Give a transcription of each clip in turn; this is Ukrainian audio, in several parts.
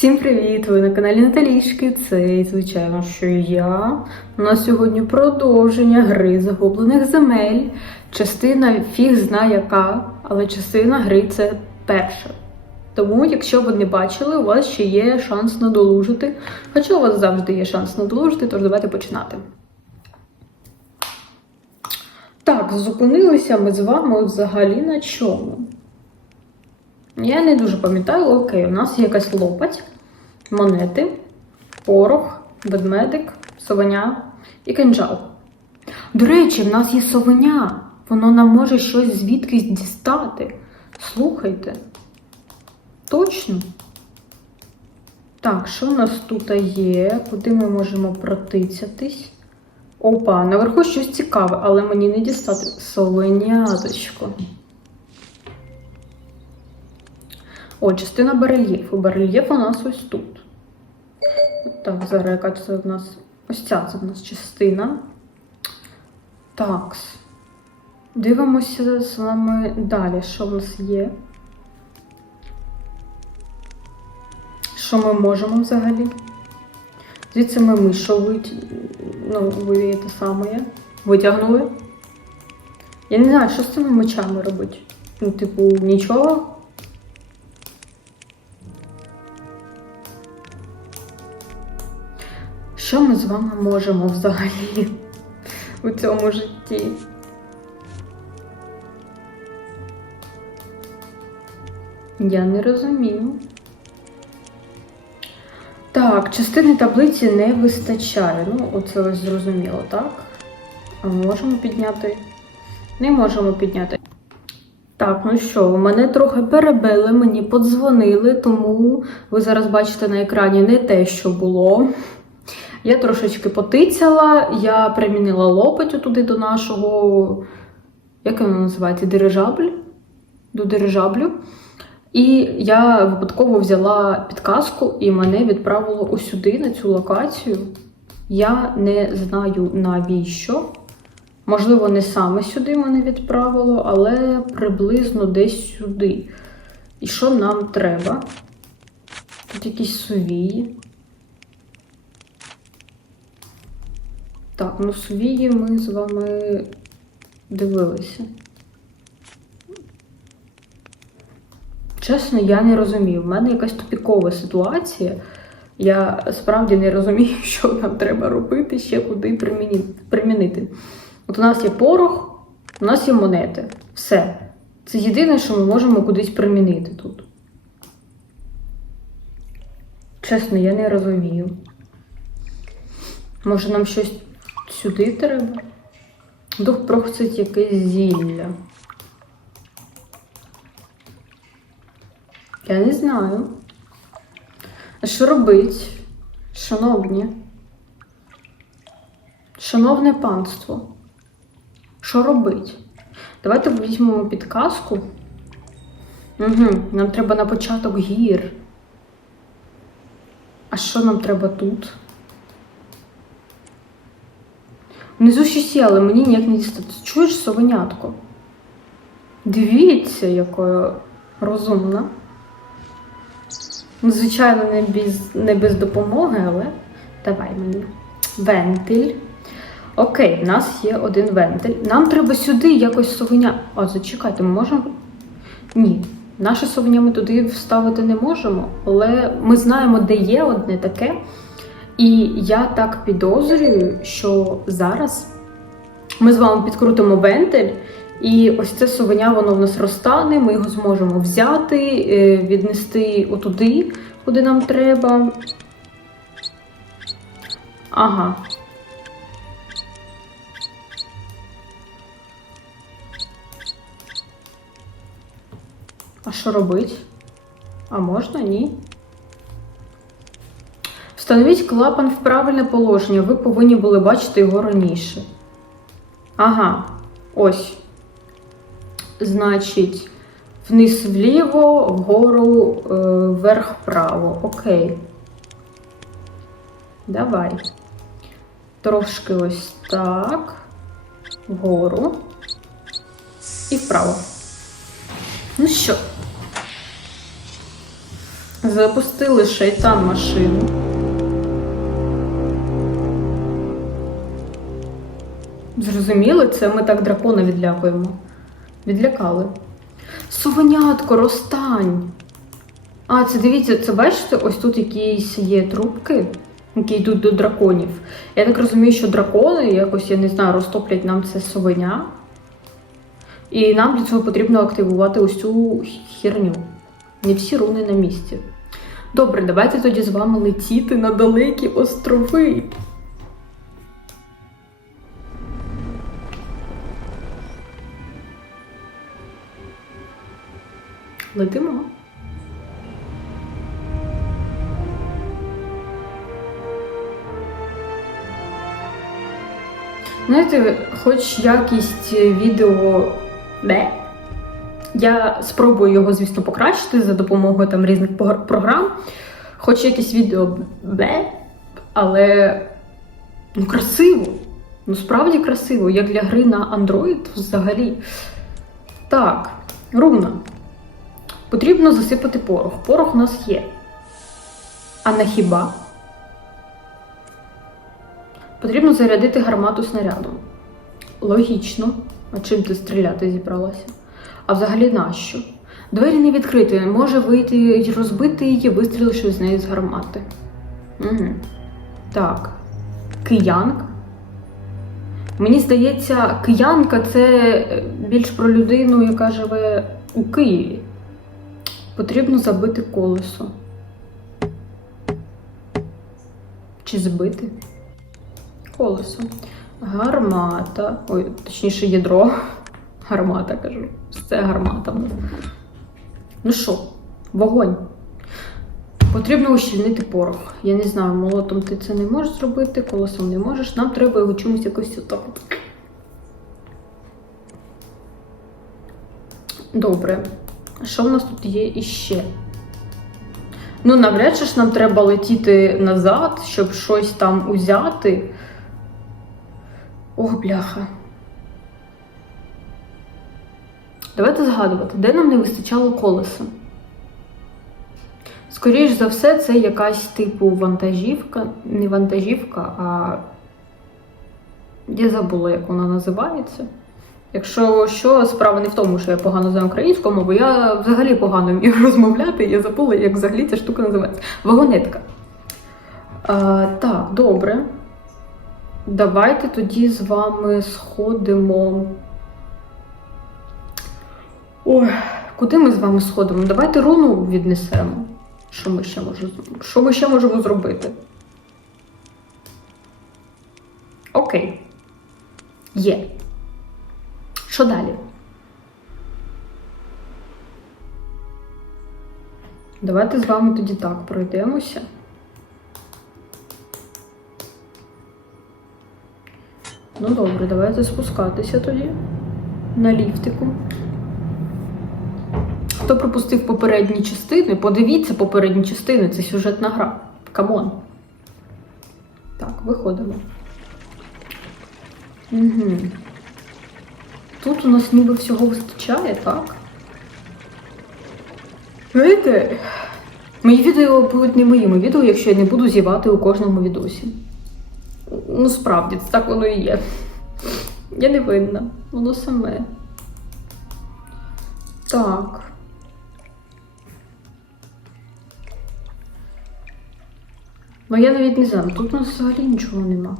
Всім привіт! Ви на каналі Наталішки. Це, і, звичайно, що я. У нас сьогодні продовження гри загублених земель. Частина фіг зна яка, але частина гри це перша. Тому, якщо ви не бачили, у вас ще є шанс надолужити. Хоча у вас завжди є шанс надолужити, тож давайте починати. Так, зупинилися ми з вами взагалі на чому? Я не дуже пам'ятаю, окей, у нас є якась лопать, монети, порох, ведмедик, совеня і кинджал. До речі, в нас є совеня. Воно нам може щось звідкись дістати. Слухайте. Точно? Так, що у нас тут є? Куди ми можемо протицятись? Опа, наверху щось цікаве, але мені не дістати. Совеняточко. О, частина барельєфу. Барельєф у нас ось тут. Так, зараз яка це в нас. Ось ця це в нас частина. Так. Дивимося з вами далі, що в нас є. Що ми можемо взагалі? Звідси ми мишу вит... ну, ви те саме витягнули. Я не знаю, що з цими мечами робити. Ну, типу, нічого. Що ми з вами можемо взагалі у цьому житті? Я не розумію. Так, частини таблиці не вистачає. Ну, оце ось зрозуміло, так? А можемо підняти? Не можемо підняти. Так, ну що, мене трохи перебили, мені подзвонили, тому ви зараз бачите на екрані не те, що було. Я трошечки потицяла, я примінила лопать туди до нашого, як воно називається, дирижабль? До дирижаблю. І я випадково взяла підказку і мене відправило ось сюди, на цю локацію. Я не знаю навіщо. Можливо, не саме сюди мене відправило, але приблизно десь сюди. І що нам треба? Тут якісь сувії. Так, ну сувії ми з вами дивилися. Чесно, я не розумію. В мене якась тупікова ситуація. Я справді не розумію, що нам треба робити, ще куди примінити. От у нас є порох, у нас є монети. Все. Це єдине, що ми можемо кудись примінити тут. Чесно, я не розумію. Може нам щось сюди треба? Дух просить якесь зілля. Я не знаю. Що робить, шановні? Шановне панство? Що робить? Давайте візьмемо підказку. Угу, Нам треба на початок гір. А що нам треба тут? Внизу є, але мені ніяк не дістати. Чуєш совенятко? Дивіться, яка розумна. Звичайно, не без, не без допомоги, але давай мені. Вентиль. Окей, в нас є один вентиль. Нам треба сюди якось совеня. А, зачекайте, ми можемо. Ні, наше совеня ми туди вставити не можемо, але ми знаємо, де є одне таке. І я так підозрюю, що зараз ми з вами підкрутимо вентиль, і ось це совеня, воно в нас розтане, ми його зможемо взяти, е, віднести отуди, куди нам треба. Ага. А що робить? А можна? Ні? Встановіть клапан в правильне положення. Ви повинні були бачити його раніше. Ага, ось. Значить, вниз вліво, вгору, е, вверх вправо. Окей. Давай. Трошки ось так. Вгору. І вправо. Ну що? Запустили шайтан машину. Зрозуміли, це ми так дракона відлякуємо. Відлякали. Совенятко, розстань. А, це дивіться, це бачите, ось тут якісь є трубки, які йдуть до драконів. Я так розумію, що дракони якось, я не знаю, розтоплять нам це совеня. І нам для цього потрібно активувати ось цю херню. Не всі руни на місці. Добре, давайте тоді з вами летіти на далекі острови. Летимо. Знаєте, хоч якість відео не. Я спробую його, звісно, покращити за допомогою там різних програм. Хоч якісь відео бе, але ну красиво. Ну справді красиво, як для гри на Android взагалі. Так, руна. Потрібно засипати порох. Порох у нас є. А на хіба? Потрібно зарядити гармату снарядом. Логічно. А чим ти стріляти зібралася? А взагалі нащо? Двері не відкриті, може вийти й розбити її, вистріливши з неї з гармати. Угу. Так. Киянка. Мені здається, киянка це більш про людину, яка живе у Києві. Потрібно забити колесо. Чи збити? Колесо. Гармата. Ой, точніше, ядро. Гармата кажу. Це гармата. Ну що, вогонь. Потрібно ущільнити порох. Я не знаю, молотом ти це не можеш зробити, колесом не можеш. Нам треба його чомусь якось отак. Добре. Що в нас тут є іще? Ну, навряд чи ж нам треба летіти назад, щоб щось там узяти. Ох, бляха. Давайте згадувати, де нам не вистачало колеса. Скоріш за все, це якась типу вантажівка, не вантажівка, а я забула, як вона називається. Якщо що, справа не в тому, що я погано знаю українську мову, я взагалі погано вмію розмовляти, я забула, як взагалі ця штука називається. Вагонетка. А, так, добре. Давайте тоді з вами сходимо. Ой, куди ми з вами сходимо? Давайте руну віднесемо. Що ми ще можемо, що ми ще можемо зробити? Окей. Є. Що далі? Давайте з вами тоді так пройдемося. Ну добре, давайте спускатися тоді на ліфтику. Хто пропустив попередні частини, подивіться попередні частини, це сюжетна гра. Камон. Так, виходимо. Угу. Тут у нас ніби всього вистачає, так? Знаєте, мої відео будуть не моїми відео, якщо я не буду зівати у кожному відосі. Ну, справді, так воно і є. Я не винна. Воно саме. Так. Ну я навіть не знаю, тут у нас взагалі нічого нема.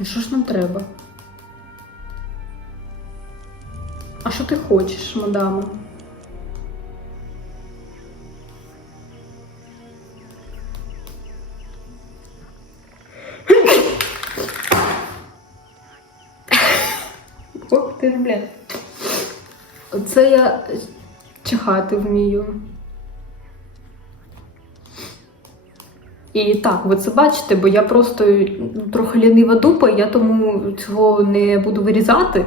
І що ж нам треба? А що ти хочеш, мадама? Ох ти ж, блін. Оце я чихати вмію. І так, ви це бачите, бо я просто трохи лінива дупа, я тому цього не буду вирізати.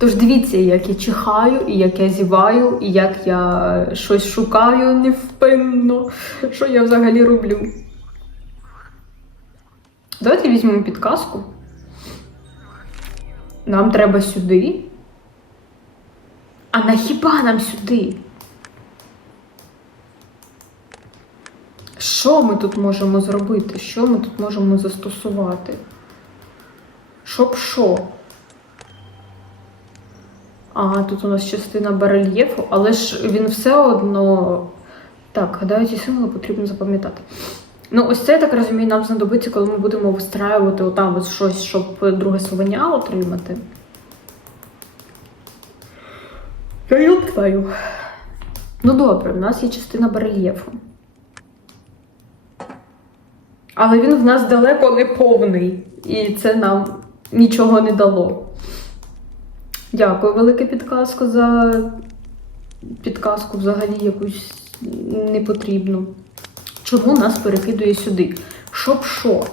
Тож дивіться, як я чихаю, і як я зіваю, і як я щось шукаю невпинно, що я взагалі роблю. Давайте візьмемо підказку. Нам треба сюди. А на хіба нам сюди? Що ми тут можемо зробити? Що ми тут можемо застосувати? Щоб що? А, тут у нас частина барельєфу, але ж він все одно. Так, гадаю, ці символи потрібно запам'ятати. Ну, ось це, я так розумію, нам знадобиться, коли ми будемо вистраювати отам ось щось, щоб друге свиня отримати. Я твою. Ну добре, в нас є частина барельєфу. Але він в нас далеко не повний, і це нам нічого не дало. Дякую, велике підказку за підказку взагалі якусь непотрібну. Чому нас перекидує сюди? Щоб що?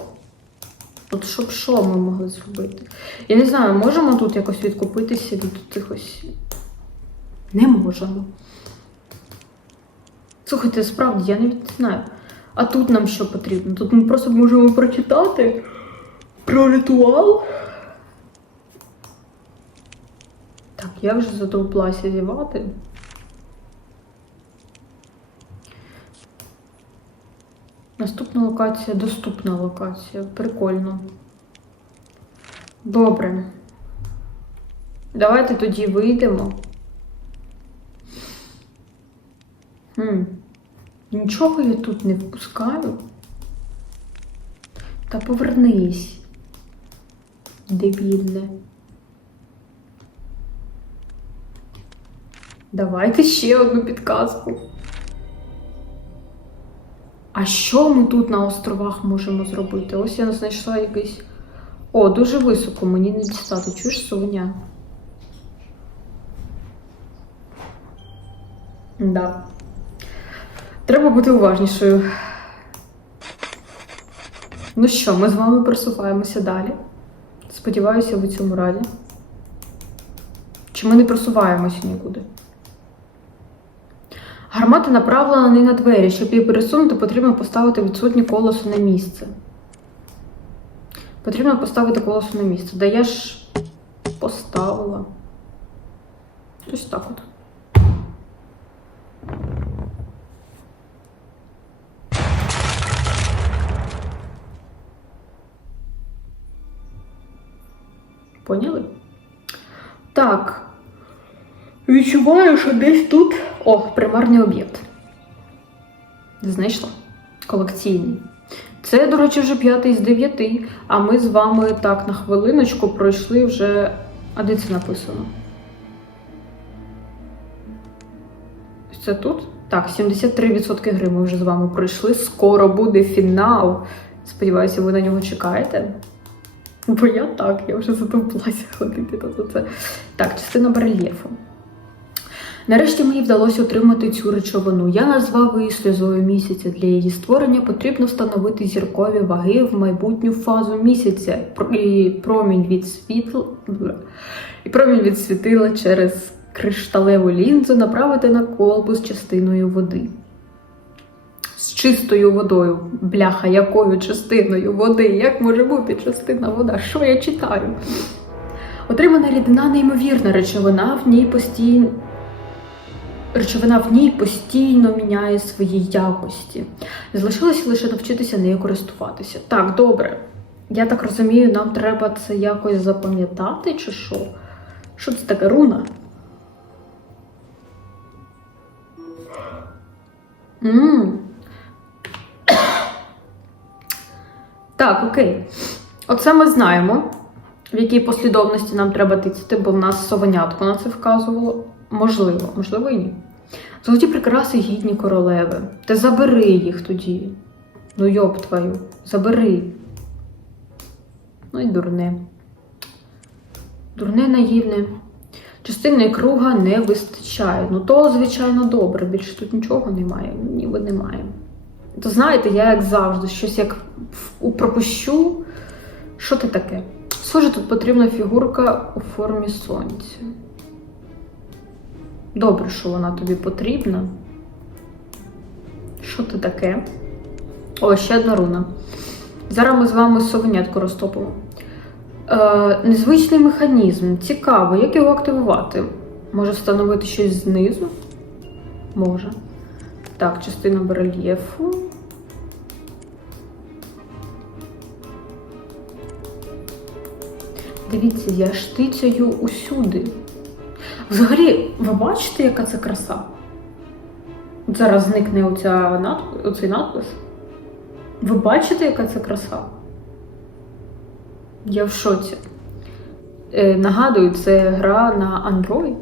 От щоб що ми могли зробити? Я не знаю, можемо тут якось відкупитися від цих ось. Не можемо. Слухайте, справді, я навіть не знаю. А тут нам що потрібно? Тут ми просто можемо прочитати про ритуал. Так, я вже задовблася зівати. Наступна локація доступна локація. Прикольно. Добре. Давайте тоді вийдемо. Хм. Нічого я тут не впускаю. Та повернись. Дебільне. Давайте ще одну підказку. А що ми тут на островах можемо зробити? Ось я знайшла якийсь. О, дуже високо, мені не дістати. Чуєш, Соня? Да. Треба бути уважнішою. Ну що, ми з вами просуваємося далі. Сподіваюся, ви цьому раді. Чи ми не просуваємося нікуди? Гармата направлена не на двері. Щоб її пересунути, потрібно поставити відсутнє колесо на місце. Потрібно поставити колесо на місце. Да я ж поставила. Ось так от. Поняли? Так. Відчуваю, що десь тут. О, примарний об'єкт. Знайшла. Колекційний. Це, до речі, вже п'ятий з дев'яти. А ми з вами так на хвилиночку пройшли вже. А де це написано? Це тут? Так, 73% гри ми вже з вами пройшли. Скоро буде фінал. Сподіваюся, ви на нього чекаєте. Бо я так, я вже задовблася ходити на це. Так, частина барельєфу. Нарешті мені вдалося отримати цю речовину. Я назвав її сльозою місяця. Для її створення потрібно встановити зіркові ваги в майбутню фазу місяця і промінь від світла і промінь від світила через кришталеву лінзу направити на колбу з частиною води. З чистою водою. Бляха, якою частиною води? Як може бути частина вода? Що я читаю? Отримана рідина неймовірна речовина, в ній постійно. Речовина в ній постійно міняє свої якості. Залишилося лише навчитися нею користуватися. Так, добре. Я так розумію, нам треба це якось запам'ятати, чи що? Що це таке руна? Ммм. Так, окей. Оце ми знаємо, в якій послідовності нам треба тицяти, бо в нас совенятко на це вказувало. Можливо, можливо, і ні. Золоті прикраси гідні королеви. Та забери їх тоді. Ну, йоб твою, забери. Ну і дурне. Дурне наївне. Частини круга не вистачає. Ну, то, звичайно, добре. Більше тут нічого немає. Ніби немає. То знаєте, я як завжди, щось як пропущу. Що це таке? Схоже, тут потрібна фігурка у формі сонця. Добре, що вона тобі потрібна. Що це таке? О, ще одна руна. Зараз ми з вами совенятку розтопимо. Е, Незвичний механізм. Цікаво, як його активувати? Може встановити щось знизу? Може. Так, частина барельєфу. Дивіться, я штицяю усюди. Взагалі, ви бачите, яка це краса? Зараз зникне оця надпис, оцей надпис. Ви бачите, яка це краса? Я в шоці. Е, нагадую, це гра на Android.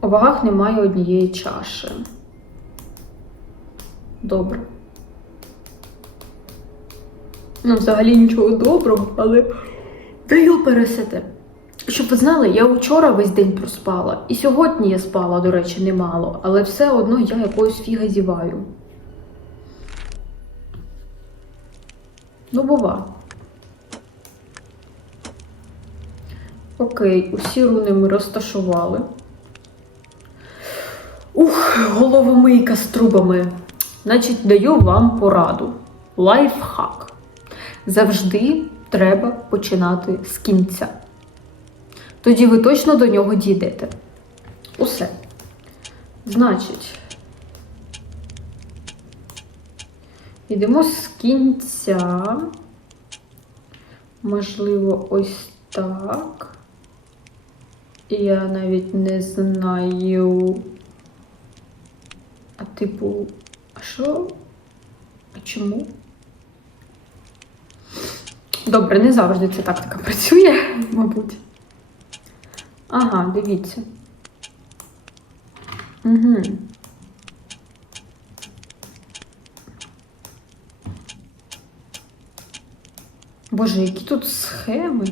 У вагах немає однієї чаші. Добре. Ну, взагалі нічого доброго, але даю пересете. Щоб ви знали, я вчора весь день проспала. І сьогодні я спала, до речі, немало, але все одно я якоюсь фіга зіваю. Ну, бува. Окей, усі руни ми розташували. Ух, головомийка з трубами. Значить, даю вам пораду. Лайфхак. Завжди треба починати з кінця. Тоді ви точно до нього дійдете. Усе. Значить, йдемо з кінця. Можливо, ось так. Я навіть не знаю. А типу, а що? А чому? Добре, не завжди ця тактика працює, мабуть. Ага, дивіться. Угу. Боже, які тут схеми?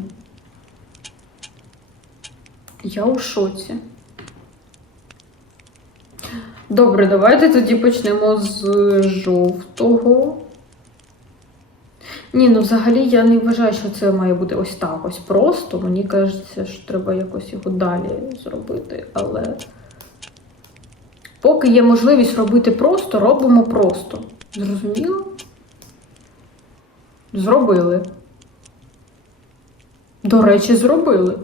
Я у шоці. Добре, давайте тоді почнемо з жовтого. Ні, ну взагалі я не вважаю, що це має бути ось так ось просто. Мені кажеться, що треба якось його далі зробити. Але поки є можливість робити просто, робимо просто. Зрозуміло? Зробили. До речі, зробили.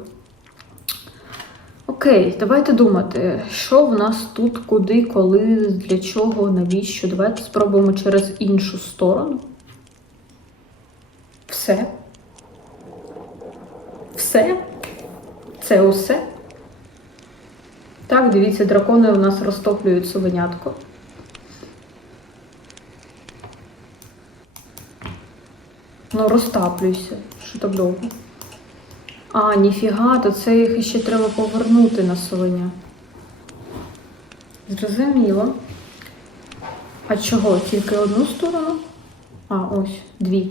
Окей, давайте думати, що в нас тут, куди, коли, для чого, навіщо. Давайте спробуємо через іншу сторону. Все. Все. Це усе. Так, дивіться, дракони у нас розтоплюють совенятко. Ну, розтаплюйся. Що так довго? А, ніфіга, то це їх ще треба повернути на совеня. Зрозуміло. А чого? Тільки одну сторону? А, ось, дві.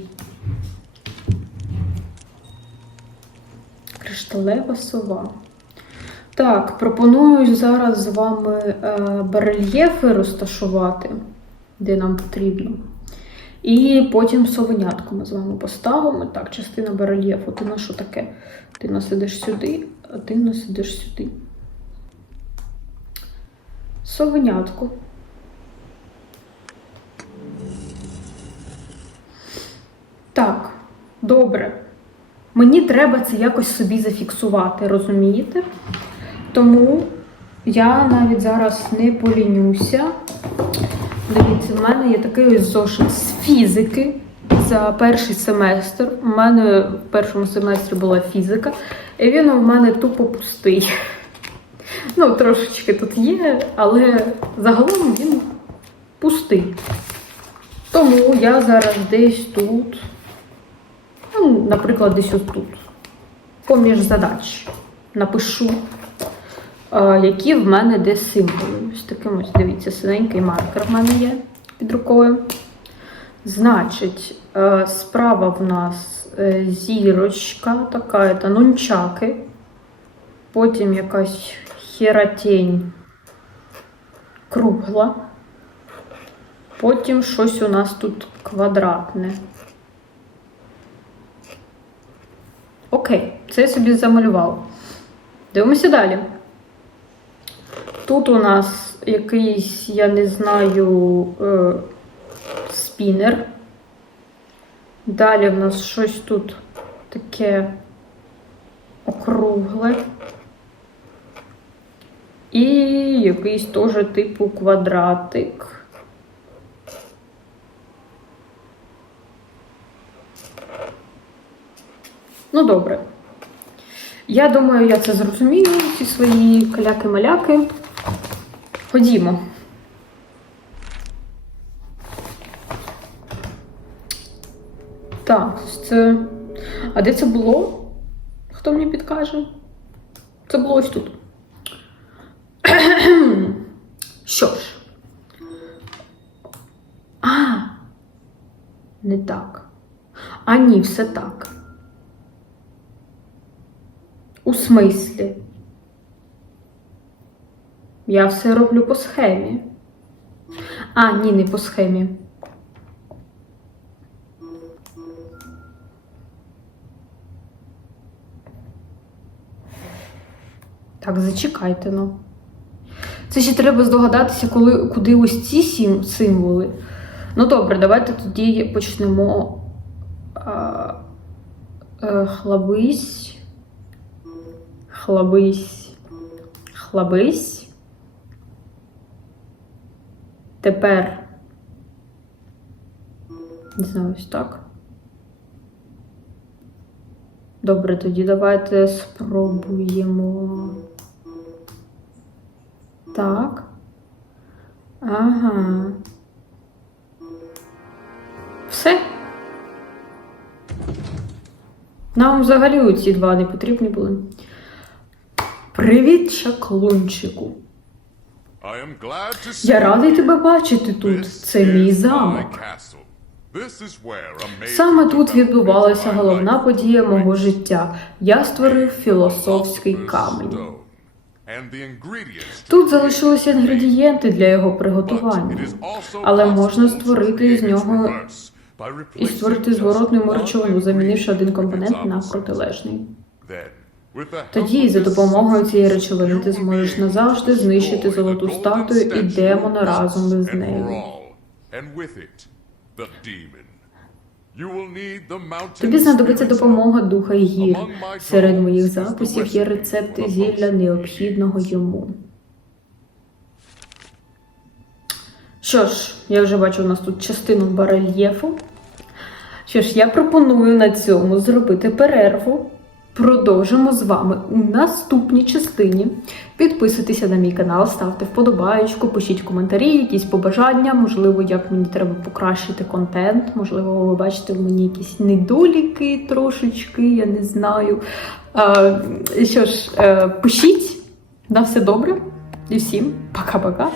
Кришталева сова. Так, пропоную зараз з вами е, барельєфи розташувати, де нам потрібно. І потім совенятку ми з вами поставимо. Так, частина барельєфу. Ти на що таке? Ти насидиш сюди, а ти насидиш сюди. Совенятку. Так, добре. Мені треба це якось собі зафіксувати, розумієте? Тому я навіть зараз не полінюся. Дивіться, в мене є такий ось зошит з фізики за перший семестр. У мене в першому семестрі була фізика, і він у мене тупо пустий. Ну, трошечки тут є, але загалом він пустий. Тому я зараз десь тут, ну, наприклад, десь ось тут, поміж задач, напишу, е, які в мене де символи. Ось таким ось, дивіться, синенький маркер в мене є під рукою. Значить, е, справа в нас е, зірочка, така це нунчаки, потім якась херотень кругла, потім щось у нас тут квадратне. Окей, це я собі замалювала. Дивимося далі. Тут у нас якийсь, я не знаю, е, спінер. Далі в нас щось тут таке округле. І якийсь теж типу квадратик. Ну, добре. Я думаю, я це зрозумію, ці свої каляки-маляки. Ходімо. Так, це. А де це було? Хто мені підкаже? Це було ось тут. Що ж. А, не так. А ні, все так. У смислі? Я все роблю по схемі. А, ні, не по схемі. Так, зачекайте, ну. Це ще треба здогадатися, коли, куди ось ці сім символи. Ну добре, давайте тоді почнемо. А, е, хлабись. Хлабись. Хлабись. Тепер. Не знаю, ось так. Добре, тоді давайте спробуємо. Так. Ага. Все. Нам взагалі ці два не потрібні були. Привіт, чаклунчику. Я радий тебе бачити тут. Це мій замок. Саме тут відбувалася головна подія мого життя. Я створив філософський камінь. Тут залишилися інгредієнти для його приготування. Але можна створити з нього і створити зворотну речовину, замінивши один компонент на протилежний. Тоді за допомогою цієї речовини ти зможеш назавжди знищити золоту статую і демона разом з нею. Тобі знадобиться допомога духа гір. Серед моїх записів є рецепти зілля необхідного йому. Що ж, я вже бачу у нас тут частину барельєфу. Що ж, я пропоную на цьому зробити перерву. Продовжимо з вами у наступній частині. Підписуйтеся на мій канал, ставте вподобаєчку, пишіть коментарі, якісь побажання, можливо, як мені треба покращити контент, можливо, ви бачите в мені якісь недоліки трошечки, я не знаю. Що ж, е, пишіть, на все добре. І всім пока-пока.